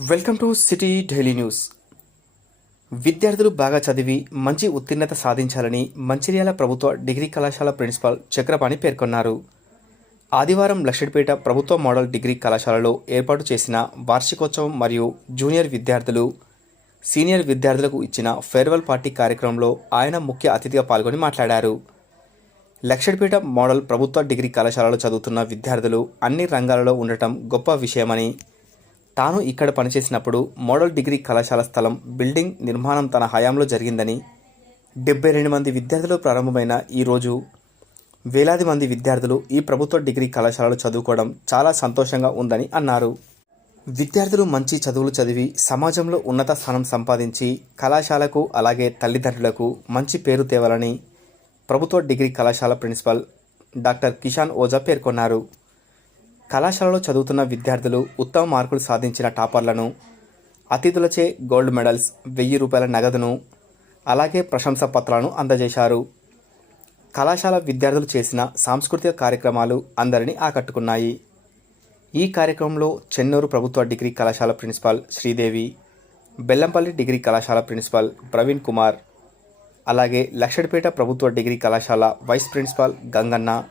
Welcome to city daily news. విద్యార్థులు బాగా చదివి మంచి ఉత్తీర్ణత సాధించాలని మంచిర్యాల ప్రభుత్వ డిగ్రీ కళాశాల ప్రిన్సిపాల్ చక్రపాణి పేర్కొన్నారు. ఆదివారం లక్షడిపేట ప్రభుత్వ మోడల్ డిగ్రీ కళాశాలలో ఏర్పాటు చేసిన వార్షికోత్సవం మరియు జూనియర్ విద్యార్థులు సీనియర్ విద్యార్థులకు ఇచ్చిన ఫేర్వెల్ పార్టీ కార్యక్రమంలో ఆయన ముఖ్య అతిథిగా పాల్గొని మాట్లాడారు. లక్షడిపేట మోడల్ ప్రభుత్వ డిగ్రీ కళాశాలలో చదువుతున్న విద్యార్థులు అన్ని రంగాలలో ఉండటం గొప్ప విషయమని తాను ఇక్కడ పనిచేసినప్పుడు మోడల్ డిగ్రీ కళాశాల స్థలం బిల్డింగ్ నిర్మాణం తన హయాంలో జరిగిందని డెబ్బై రెండు మంది విద్యార్థులు ప్రారంభమైన ఈ రోజు వేలాది మంది విద్యార్థులు ఈ ప్రభుత్వ డిగ్రీ కళాశాలలో చదువుకోవడం చాలా సంతోషంగా ఉందని అన్నారు. విద్యార్థులు మంచి చదువులు చదివి సమాజంలో ఉన్నత స్థానం సంపాదించి కళాశాలకు అలాగే తల్లిదండ్రులకు మంచి పేరు తేవాలని ప్రభుత్వ డిగ్రీ కళాశాల ప్రిన్సిపల్ డాక్టర్ కిషాన్ ఓజా పేర్కొన్నారు. కళాశాలలో చదువుతున్న విద్యార్థులు ఉత్తమ మార్కులు సాధించిన టాపర్లను అతిథులచే గోల్డ్ మెడల్స్ వెయ్యి రూపాయల నగదును అలాగే ప్రశంసా పత్రాలను అందజేశారు. కళాశాల విద్యార్థులు చేసిన సాంస్కృతిక కార్యక్రమాలు అందరినీ ఆకట్టుకున్నాయి. ఈ కార్యక్రమంలో చెన్నూరు ప్రభుత్వ డిగ్రీ కళాశాల ప్రిన్సిపాల్ శ్రీదేవి బెల్లంపల్లి డిగ్రీ కళాశాల ప్రిన్సిపాల్ ప్రవీణ్ కుమార్ అలాగే లక్షడిపేట ప్రభుత్వ డిగ్రీ కళాశాల వైస్ ప్రిన్సిపాల్ గంగన్న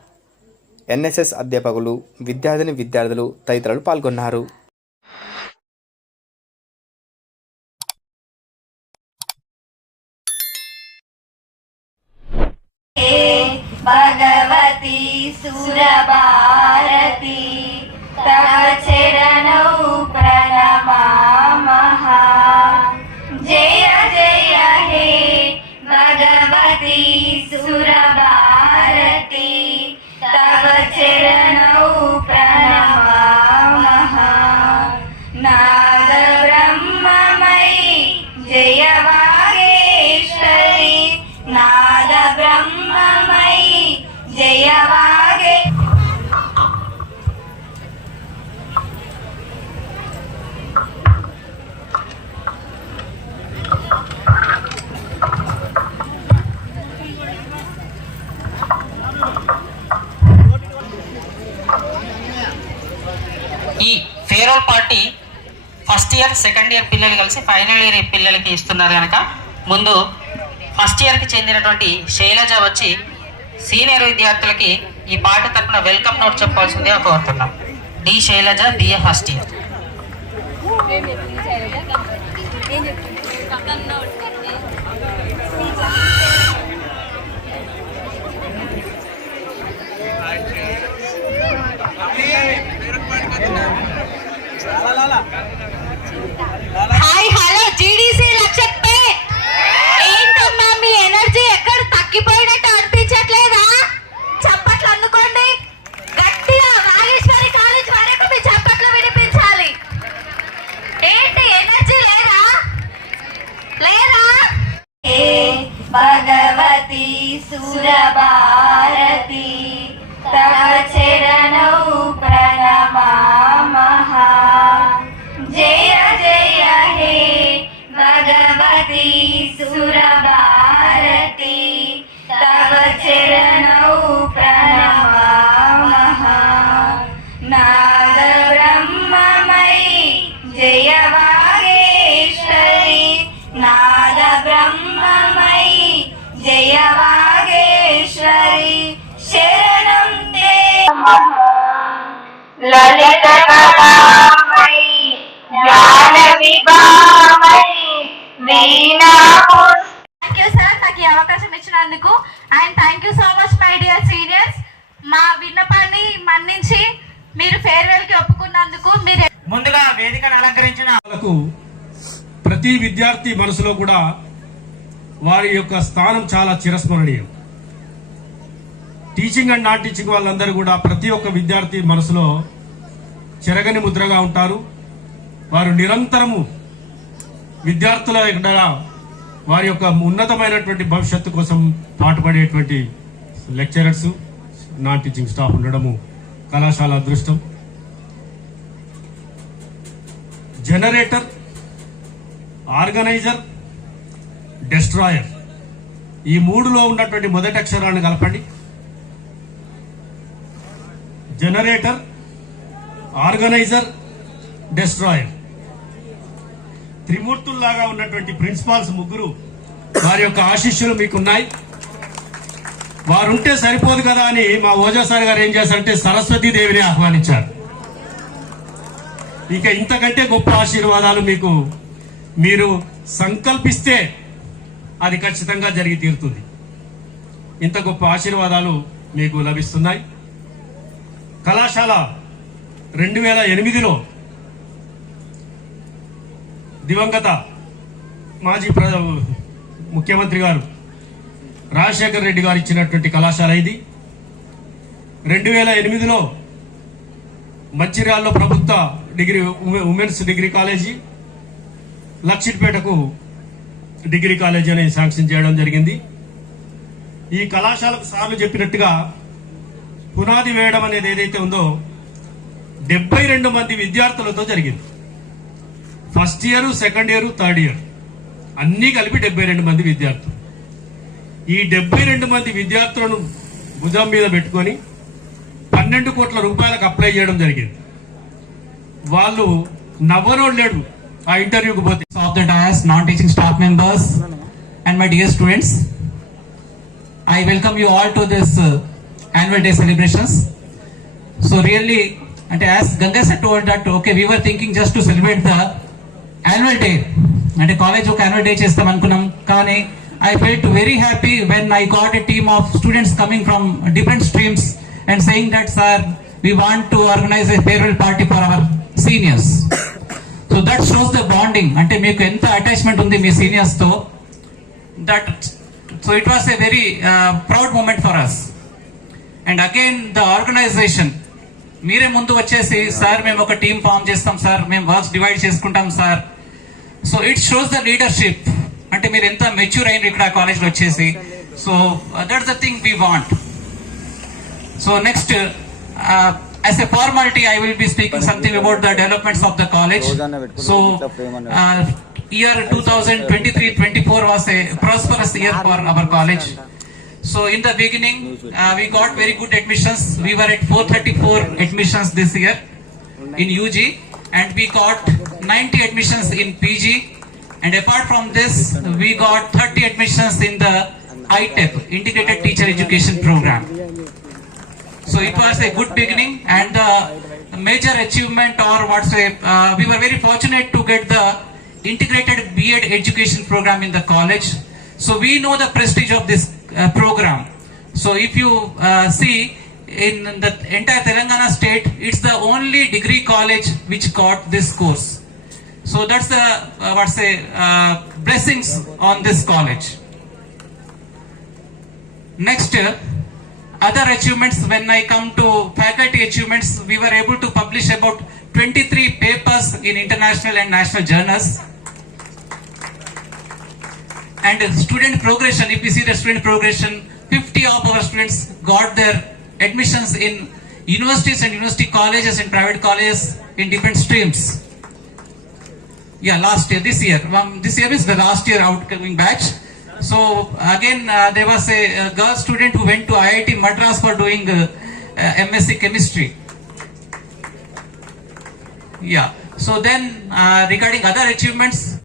ఎన్ఎస్ఎస్ అధ్యాపకులు విద్యార్థిని విద్యార్థులు తదితరులు పాల్గొన్నారు. భగవతి జయ జయ హే Bhagavati సురభ party first year second year పిల్లలు కలిసి ఫైనల్ ఇయర్ పిల్లలకి ఇస్తున్నారు కనుక ముందు ఫస్ట్ ఇయర్కి చెందినటువంటి శైలజ వచ్చి సీనియర్ విద్యార్థులకి ఈ పాట తరపున వెల్కమ్ నోట్ చెప్పాల్సిందిగా కోరుతున్నాం. D Shailaja BA first year. Hi hello GDC లక్షపే ఏంటమ్మా మీ ఎనర్జీ ఎక్కడ తగ్గిపోయినట్టు అనిపించట్లేదా? చప్పట్లు అందుకోండి. గట్టిగా రాజేశ్వరి కాలేజ్ వరకు మీ చప్పట్లు వినిపించాలి. ఏంటి ఎనర్జీ లేదా? లేదా? భగవతి సురభారతి తవ చరణౌ ప్రణమామః. భగవతి సురభారతి తవ చరణౌ ప్రణమామః నాద బ్రహ్మమయి జయ వాగేశ్వరి నాద బ్రహ్మమయి జయ వాగేశ్వరి శరణం తే. థ్యాంక్ యూ సార్ నాకు ఈ అవకాశం ఇచ్చినందుకు. And thank you so much my dear seniors మా విన్నపాన్ని మన్నించి మీరు ఫేర్వెల్కి ఒప్పుకున్నందుకు మీరు ముందుగా వేదికను అలంకరించిన వాళ్ళకు ప్రతి విద్యార్థి మనసులో కూడా వారి యొక్క స్థానం చాలా చిరస్మరణీయం. టీచింగ్ అండ్ నాన్ టీచింగ్ వాళ్ళందరూ కూడా ప్రతి ఒక్క విద్యార్థి మనసులో చెరగని ముద్రగా ఉంటారు. వారు నిరంతరము విద్యార్థుల ఇక్కడ వారి యొక్క ఉన్నతమైనటువంటి భవిష్యత్తు కోసం పాటుపడేటువంటి లెక్చరర్స్ నాన్ టీచింగ్ స్టాఫ్ ఉండడము కళాశాల అదృష్టం. Generator organiser destroyer. ఈ మూడులో ఉన్నటువంటి మొదటి అక్షరాన్ని కలపండి. Generator organiser destroyer. త్రిమూర్తుల్లాగా ఉన్నటువంటి ప్రిన్సిపాల్స్ ముగ్గురు వారి యొక్క ఆశీస్సులు మీకున్నాయి. వారుంటే సరిపోదు కదా అని మా ఓజా సార్ గారు ఏం చేశారంటే సరస్వతీ దేవిని ఆహ్వానించారు. ఇక ఇంతకంటే గొప్ప ఆశీర్వాదాలు మీకు మీరు సంకల్పిస్తే అది ఖచ్చితంగా జరిగి తీరుతుంది. ఇంత గొప్ప ఆశీర్వాదాలు మీకు లభిస్తున్నాయి. కళాశాల రెండు వేల ఎనిమిదిలో దివంగత మాజీ ప్ర ముఖ్యమంత్రి గారు రాజశేఖర్ రెడ్డి గారు ఇచ్చినటువంటి కళాశాల ఇది. రెండు వేల ఎనిమిదిలో మంచిర్యాలలో ప్రభుత్వ డిగ్రీ ఉమెన్స్ డిగ్రీ కాలేజీ లక్షిట్పేటకు డిగ్రీ కాలేజీ అని శాంక్షన్ చేయడం జరిగింది. ఈ కళాశాలకు సార్లు చెప్పినట్టుగా పునాది వేయడం అనేది ఏదైతే ఉందో డెబ్బై రెండు మంది విద్యార్థులతో జరిగింది. First year second year third year. అన్నీ కలిపి డెబ్బై రెండు మంది విద్యార్థులు. ఈ డెబ్బై రెండు మంది విద్యార్థులను భుజం మీద పెట్టుకొని పన్నెండు కోట్ల రూపాయలకు అప్లై చేయడం జరిగింది. వాళ్ళు నవ్వరోడ్ లేడు ఆ ఇంటర్వ్యూకి పోతే. Non teaching staff members and my dear students I welcome you all to this annual day celebrations so really అంటే as gonna set told that okay we are thinking just to celebrate the annual day అంటే college ఒక annual day చేస్తాం అనుకున్నాం. కానీ I felt very happy when I got a team of students coming from different streams and saying that sir we want to organise a farewell party for our seniors so that shows the bonding అంటే మీకు ఎంత attachment ఉంది మీ సీనియర్స్తో. That so it was a very proud moment for us and again the organisation మీరే ముందు వచ్చేసి sir మేము ఒక టీం ఫామ్ చేస్తాం సార్ మేము వర్క్స్ డివైడ్ చేసుకుంటాం sir So it shows the leadership అంటే మీరు ఎంత మెచ్యూర్ అయినారు ఇక్కడ కాలేజ్లో వచ్చేసి so that's the thing we want So next, uh, as a formality, I will be speaking something about the developments of the college. So, uh, year 2023-24 was a prosperous year for our college. So in the beginning, uh, we got very good admissions. We were at 434 admissions this year in UG, and we got 90 admissions in PG. And apart from this, we got 30 admissions in the ITEP, Integrated Teacher Education Program. So it was a good beginning and the major achievement or what's a, uh, we were very fortunate to get the integrated B.Ed education program in the college. So we know the prestige of this uh, program. So if you uh, see in the entire Telangana state, it's the only degree college which got this course. So that's the uh, a uh, blessings on this college. Next, uh, other achievements, when I come to faculty achievements, we were able to publish about 23 papers in international and national journals. And student progression, if you see the student progression, 50 of our students got their admissions in universities and university colleges and private colleges in different streams. Yeah, last year, this year. Um, this year is the last year outcoming batch. So again, uh, there was a, a girl student who went to IIT Madras for doing uh, uh, MSc chemistry. Yeah. So then, uh, regarding other achievements,